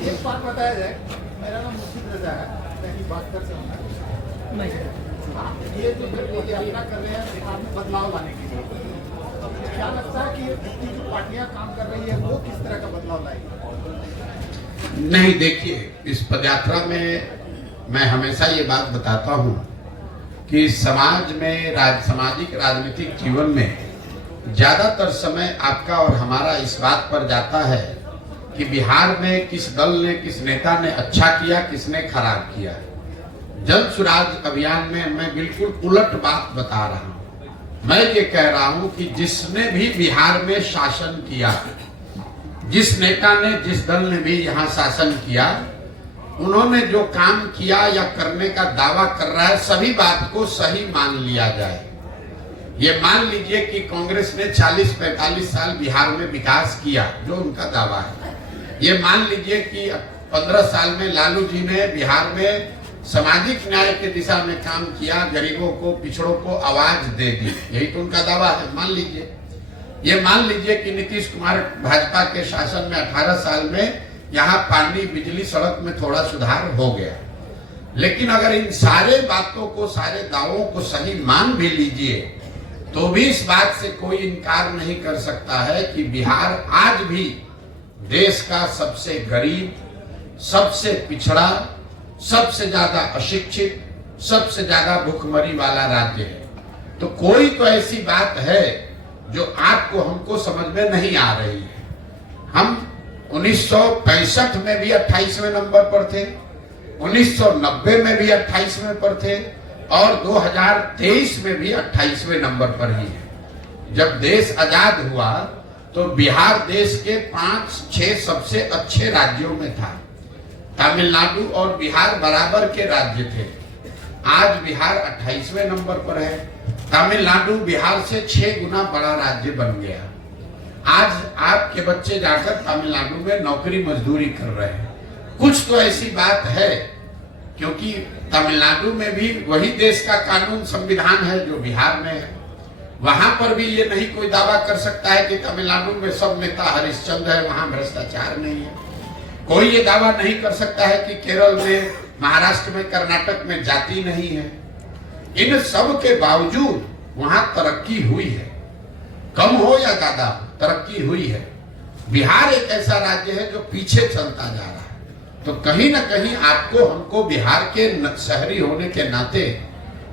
एक बात बताया जाए, मेरा नाम मुर्शिद रजा है, मैं ही बात कर सकता हूँ। नहीं, ये जो यात्रा कर रहे हैं बिहार में बदलाव लाने के लिए, क्या लगता है कि इतनी जो पार्टियां काम कर रही है वो किस तरह का बदलाव लाएगी? नहीं, देखिए, इस पदयात्रा में मैं हमेशा ये बात बताता हूँ कि समाज में सामाजिक राजनीतिक जीवन में ज्यादातर समय आपका और हमारा इस बात पर जाता है कि बिहार में किस दल ने, किस नेता ने अच्छा किया, किसने खराब किया। जन सुराज अभियान में मैं बिल्कुल उलट बात बता रहा हूं। मैं ये कह रहा हूं कि जिसने भी बिहार में शासन किया, जिस नेता ने, जिस दल ने भी यहाँ शासन किया, उन्होंने जो काम किया या करने का दावा कर रहा है, सभी बात को सही मान लिया जाए। ये मान लीजिए कि कांग्रेस ने 40-45 साल बिहार में विकास किया, जो उनका दावा है। ये मान लीजिए कि 15 साल में लालू जी ने बिहार में सामाजिक न्याय के दिशा में काम किया, गरीबों को, पिछड़ों को आवाज दे दी, यही तो उनका दावा है। मान लीजिए, ये मान लीजिए कि नीतीश कुमार भाजपा के शासन में 18 साल में यहाँ पानी, बिजली, सड़क में थोड़ा सुधार हो गया। लेकिन अगर इन सारे बातों को, सारे दावों को सही मान भी लीजिए, तो भी इस बात से कोई इनकार नहीं कर सकता है कि बिहार आज भी देश का सबसे गरीब, सबसे पिछड़ा, सबसे ज्यादा अशिक्षित, सबसे ज्यादा भूखमरी वाला राज्य है। तो कोई तो ऐसी बात है जो आपको, हमको समझ में नहीं आ रही है। हम 1965 में भी 28वें नंबर पर थे, 1990 में भी 28वें पर थे और 2023 में भी 28वें नंबर पर ही है। जब देश आजाद हुआ तो बिहार देश के 5-6 सबसे अच्छे राज्यों में था। तमिलनाडु और बिहार बराबर के राज्य थे। आज बिहार 28वें नंबर पर है। तमिलनाडु बिहार से 6 गुना बड़ा राज्य बन गया। आज आपके बच्चे जाकर तमिलनाडु में नौकरी मजदूरी कर रहे हैं। कुछ तो ऐसी बात है, क्योंकि तमिलनाडु में भी वही देश का कानून, संविधान है जो बिहार में है। वहां पर भी ये नहीं कोई दावा कर सकता है कि तमिलनाडु में सब नेता हरिश्चंद्र है, वहां भ्रष्टाचार नहीं है। कोई ये दावा नहीं कर सकता है कि केरल में, महाराष्ट्र में, कर्नाटक में जाति नहीं है। इन सब के बावजूद वहां तरक्की हुई है, कम हो या ज्यादा, तरक्की हुई है। बिहार एक ऐसा राज्य है जो पीछे चलता जा रहा है। तो कहीं ना कहीं आपको, हमको बिहार के शहरी होने के नाते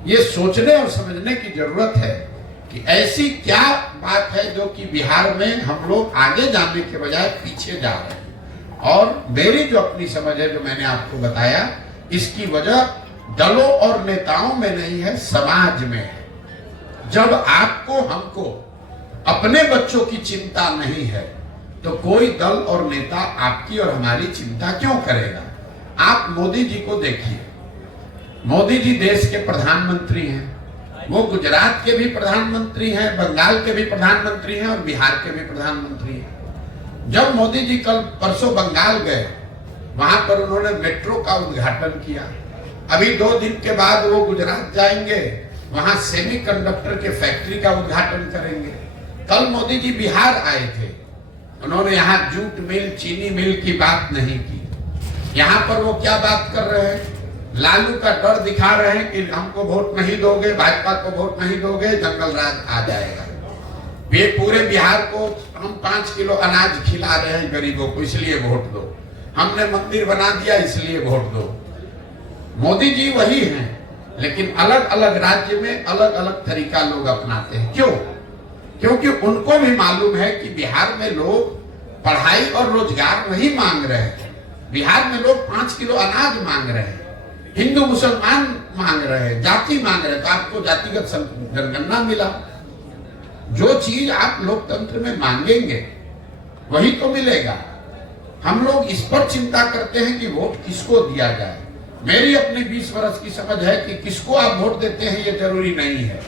ये सोचने और समझने की जरूरत है कि ऐसी क्या बात है जो कि बिहार में हम लोग आगे जाने के बजाय पीछे जा रहे हैं। और मेरी जो अपनी समझ है, जो मैंने आपको बताया, इसकी वजह दलों और नेताओं में नहीं है, समाज में है। जब आपको, हमको अपने बच्चों की चिंता नहीं है तो कोई दल और नेता आपकी और हमारी चिंता क्यों करेगा? आप मोदी जी को देखिए। मोदी जी देश के प्रधानमंत्री हैं। वो गुजरात के भी प्रधानमंत्री हैं, बंगाल के भी प्रधानमंत्री हैं और बिहार के भी प्रधानमंत्री हैं। जब मोदी जी कल परसों बंगाल गए, वहां पर उन्होंने मेट्रो का उद्घाटन किया। अभी 2 दिन के बाद वो गुजरात जाएंगे, वहां सेमीकंडक्टर के फैक्ट्री का उद्घाटन करेंगे। कल मोदी जी बिहार आए थे, उन्होंने यहाँ जूट मिल, चीनी मिल की बात नहीं की। यहाँ पर वो क्या बात कर रहे हैं? लालू का डर दिखा रहे हैं कि हमको वोट नहीं दोगे, भाजपा को वोट नहीं दोगे, जंगल राज आ जाएगा। ये पूरे बिहार को हम 5 किलो अनाज खिला रहे हैं गरीबों को, इसलिए वोट दो। हमने मंदिर बना दिया, इसलिए वोट दो। मोदी जी वही हैं, लेकिन अलग अलग राज्य में अलग अलग तरीका लोग अपनाते हैं। क्यों? क्योंकि उनको भी मालूम है कि बिहार में लोग पढ़ाई और रोजगार नहीं मांग रहे हैं। बिहार में लोग 5 किलो अनाज मांग रहे हैं, हिंदू मुसलमान मांग रहे हैं, जाति मांग रहे हैं। तो आपको जातिगत जनगणना मिला। जो चीज आप लोकतंत्र में मांगेंगे वही तो मिलेगा। हम लोग इस पर चिंता करते हैं कि वोट किसको दिया जाए। मेरी अपनी 20 वर्ष की समझ है कि किसको आप वोट देते हैं ये जरूरी नहीं है।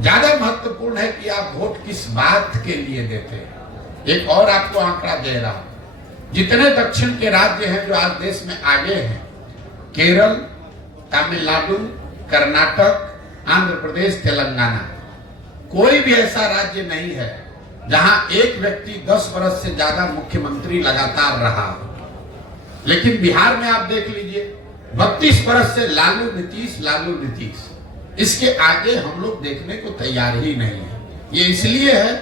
ज्यादा महत्वपूर्ण है कि आप वोट किस बात के लिए देते हैं। एक और आपको आंकड़ा दे रहा हूं। जितने दक्षिण के राज्य हैं जो आज देश में आगे हैं, केरल, तमिलनाडु, कर्नाटक, आंध्र प्रदेश, तेलंगाना, कोई भी ऐसा राज्य नहीं है जहां एक व्यक्ति 10 वर्ष से ज्यादा मुख्यमंत्री लगातार रहा। लेकिन बिहार में आप देख लीजिए 32 बरस से लालू नीतीश, इसके आगे हम लोग देखने को तैयार ही नहीं है। ये इसलिए है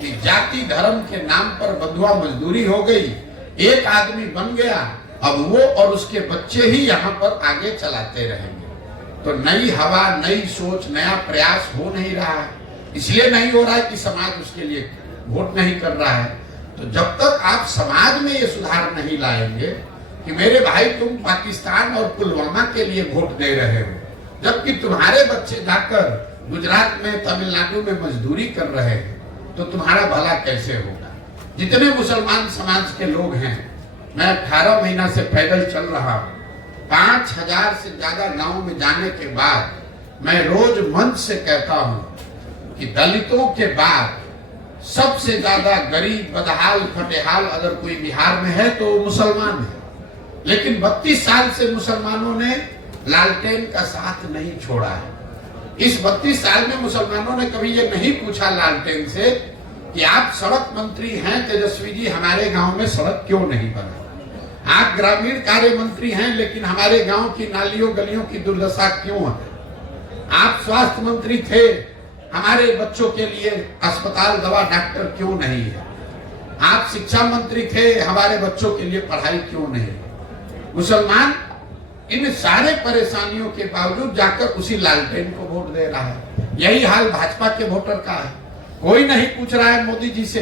कि जाति धर्म के नाम पर बंधुआ मजदूरी हो गई, एक आदमी बन गया, अब वो और उसके बच्चे ही यहाँ पर आगे चलाते रहेंगे। तो नई हवा, नई सोच, नया प्रयास हो नहीं रहा है। इसलिए नहीं हो रहा है कि समाज उसके लिए वोट नहीं कर रहा है। तो जब तक आप समाज में ये सुधार नहीं लाएंगे कि मेरे भाई तुम पाकिस्तान और पुलवामा के लिए वोट दे रहे हो, जबकि तुम्हारे बच्चे जाकर गुजरात में, तमिलनाडु में मजदूरी कर रहे हैं, तो तुम्हारा भला कैसे होगा। जितने मुसलमान समाज के लोग हैं, मैं 18 महीना से पैदल चल रहा हूँ, 5000 से ज्यादा गांव में जाने के बाद मैं रोज मंच से कहता हूँ कि दलितों के बाद सबसे ज्यादा गरीब, बदहाल, फटेहाल अगर कोई बिहार में है तो मुसलमान है। लेकिन 32 साल से मुसलमानों ने लालटेन का साथ नहीं छोड़ा है। इस 32 साल में मुसलमानों ने कभी ये नहीं पूछा लालटेन से कि आप सड़क मंत्री हैं तेजस्वी जी, हमारे गांव में सड़क क्यों नहीं बना। आप ग्रामीण कार्य मंत्री हैं, लेकिन हमारे गांव की नालियों गलियों की दुर्दशा क्यों है। आप स्वास्थ्य मंत्री थे, हमारे बच्चों के लिए अस्पताल, दवा, डॉक्टर क्यों नहीं है। आप शिक्षा मंत्री थे, हमारे बच्चों के लिए पढ़ाई क्यों नहीं। मुसलमान इन सारे परेशानियों के बावजूद जाकर उसी लालटेन को वोट दे रहा है। यही हाल भाजपा के वोटर का है। कोई नहीं पूछ रहा है मोदी जी से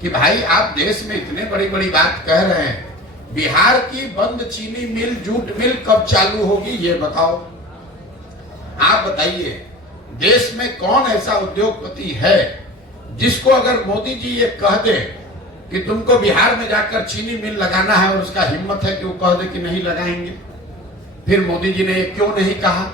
कि भाई आप देश में इतने बड़ी बड़ी बात कह रहे हैं, बिहार की बंद चीनी मिल, जूट मिल कब चालू होगी ये बताओ। आप बताइए, देश में कौन ऐसा उद्योगपति है जिसको अगर मोदी जी ये कह दे कि तुमको बिहार में जाकर चीनी मिल लगाना है, और उसका हिम्मत है कि वो कह दे कि नहीं लगाएंगे। फिर मोदी जी ने ये क्यों नहीं कहा?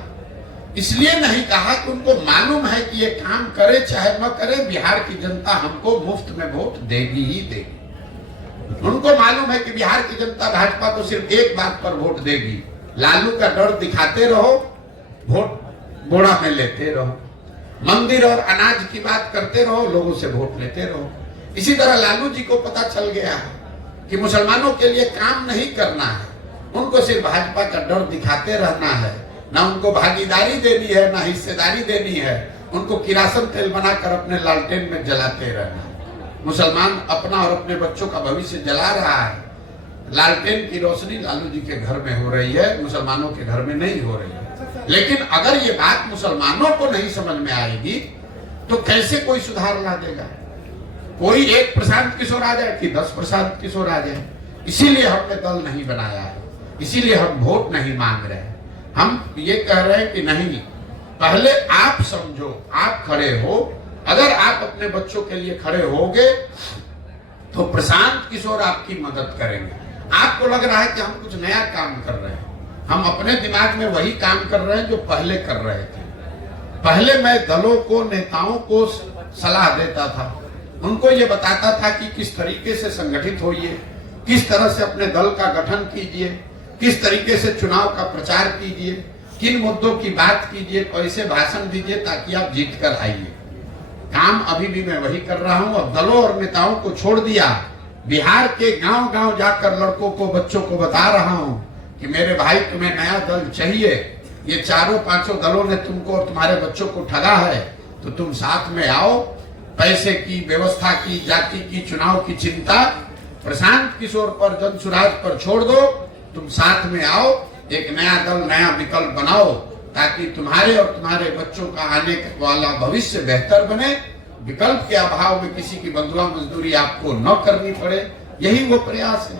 इसलिए नहीं कहा कि उनको मालूम है कि ये काम करे चाहे न करे, बिहार की जनता हमको मुफ्त में वोट देगी ही देगी। उनको मालूम है कि बिहार की जनता भाजपा को सिर्फ एक बात पर वोट देगी, लालू का डर दिखाते रहो, वोट बोड़ा में लेते रहो, मंदिर और अनाज की बात करते रहो, लोगों से वोट लेते रहो। इसी तरह लालू जी को पता चल गया है कि मुसलमानों के लिए काम नहीं करना है, उनको सिर्फ भाजपा का डर दिखाते रहना है, ना उनको भागीदारी देनी है, ना हिस्सेदारी देनी है, उनको किरासन तेल बनाकर अपने लालटेन में जलाते रहना है। मुसलमान अपना और अपने बच्चों का भविष्य जला रहा है। लालटेन की रोशनी लालू जी के घर में हो रही है, मुसलमानों के घर में नहीं हो रही है। लेकिन अगर ये बात मुसलमानों को नहीं समझ में आएगी तो कैसे कोई सुधार ला देगा। कोई एक प्रशांत किशोर आ जाए कि 10 प्रशांत किशोर आ जाए। इसीलिए हमने दल नहीं बनाया है, इसीलिए हम वोट नहीं मांग रहे हैं। हम ये कह रहे हैं कि नहीं, पहले आप समझो, आप खड़े हो। अगर आप अपने बच्चों के लिए खड़े होगे तो प्रशांत किशोर आपकी मदद करेंगे। आपको लग रहा है कि हम कुछ नया काम कर रहे हैं, हम अपने दिमाग में वही काम कर रहे हैं जो पहले कर रहे थे। पहले मैं दलों को, नेताओं को सलाह देता था, उनको ये बताता था कि किस तरीके से संगठित होइए, किस तरह से अपने दल का गठन कीजिए, किस तरीके से चुनाव का प्रचार कीजिए, किन मुद्दों की बात कीजिए, कैसे भाषण दीजिए ताकि आप जीत कर आइए। काम अभी भी मैं वही कर रहा हूं। अब दलों और नेताओं को छोड़ दिया, बिहार के गांव गांव जाकर लड़कों को, बच्चों को बता रहा हूं कि मेरे भाई तुम्हें नया दल चाहिए, ये 4-5 दलों ने तुमको और तुम्हारे बच्चों को ठगा है, तो तुम साथ में आओ। पैसे की, व्यवस्था की, जाति की, चुनाव की चिंता प्रशांत किशोर पर, जनसुराज पर छोड़ दो, तुम साथ में आओ, एक नया दल, नया विकल्प बनाओ ताकि तुम्हारे और तुम्हारे बच्चों का आने वाला भविष्य बेहतर बने। विकल्प के अभाव में किसी की बंधुआ मजदूरी आपको न करनी पड़े, यही वो प्रयास है।